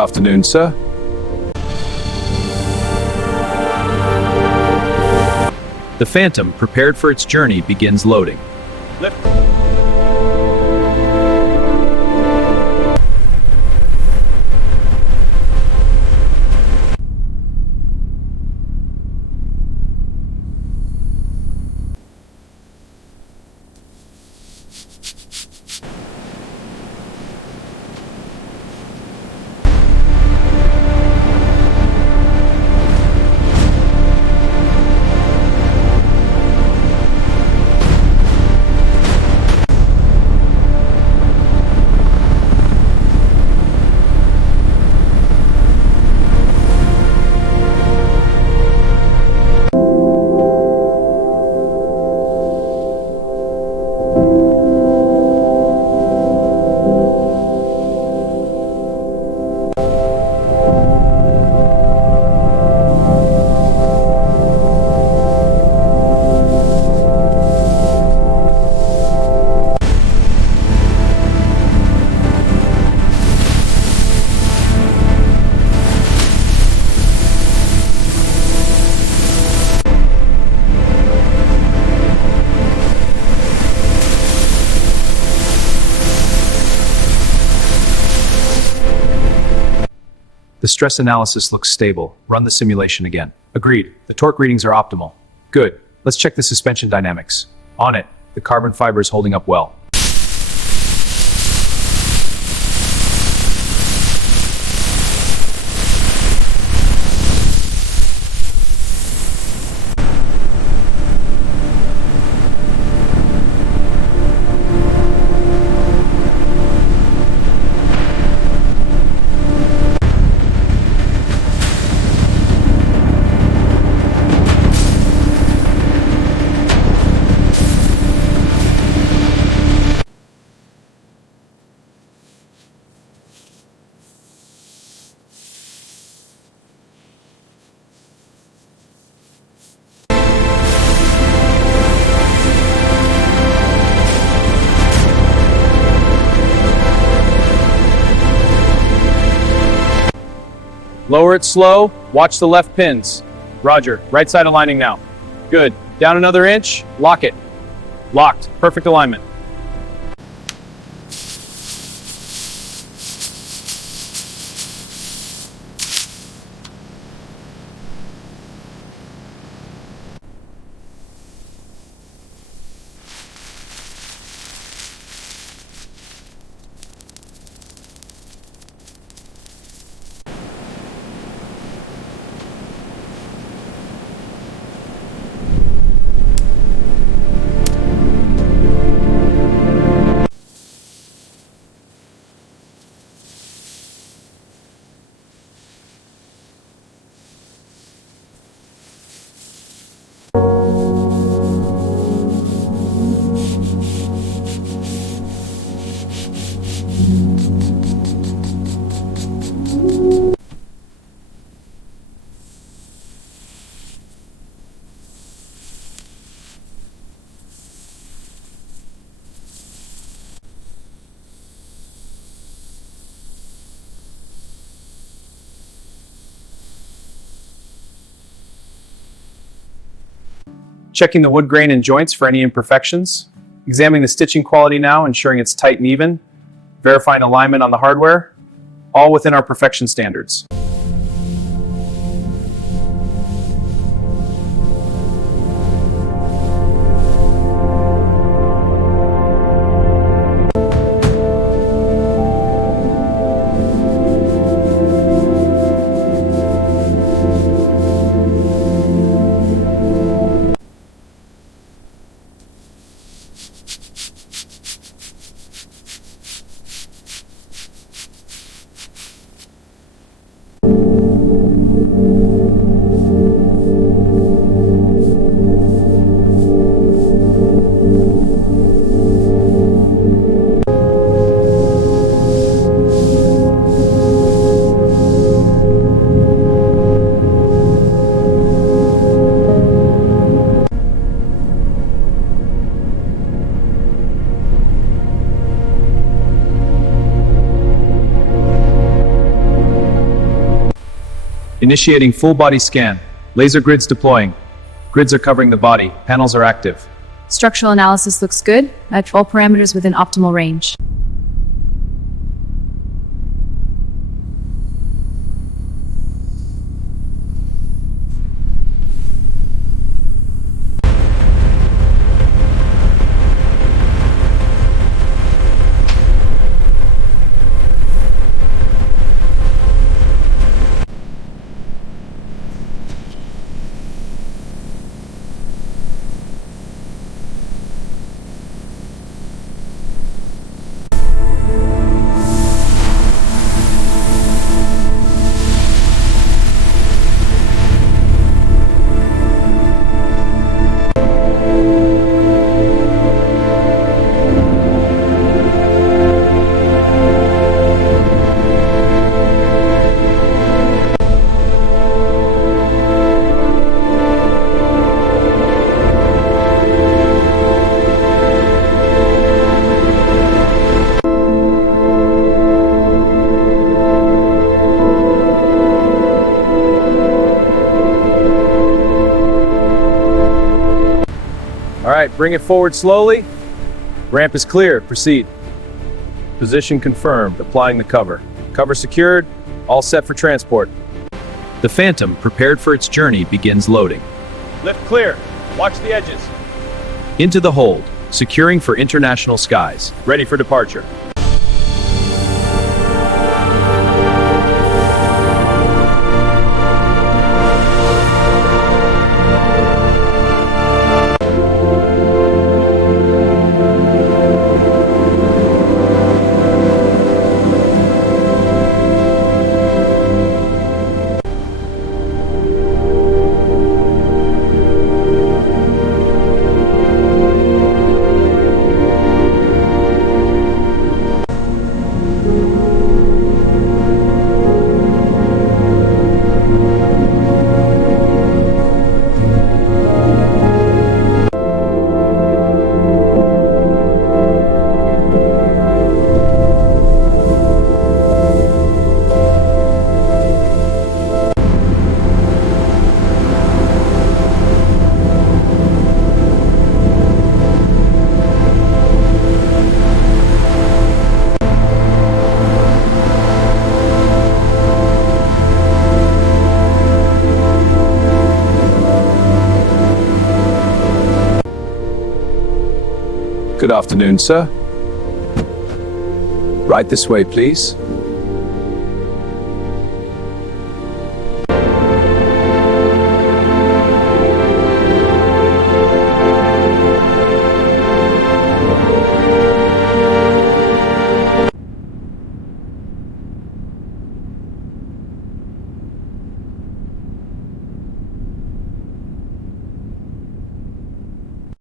afternoon, sir. The Phantom, prepared for its journey, begins loading. The stress analysis looks stable. Run the simulation again. Agreed. The torque readings are optimal. Good. Let's check the suspension dynamics. On it. The carbon fiber is holding up well. Lower it slow, watch the left pins. Roger, right side aligning now. Good, down another inch, lock it. Locked, perfect alignment. Checking the wood grain and joints for any imperfections. Examining the stitching quality now, ensuring it's tight and even. Verifying alignment on the hardware. All within our perfection standards. Initiating full body scan. Laser grids deploying. Grids are covering the body. Panels are active. Structural analysis looks good. I have all parameters within optimal range. All right, bring it forward slowly. Ramp is clear. Proceed. Position confirmed. Applying the cover. Cover secured. All set for transport. The Phantom, prepared for its journey, begins loading. Lift clear. Watch the edges. Into the hold, securing for international skies. Ready for departure. Good afternoon, sir. Right this way, please.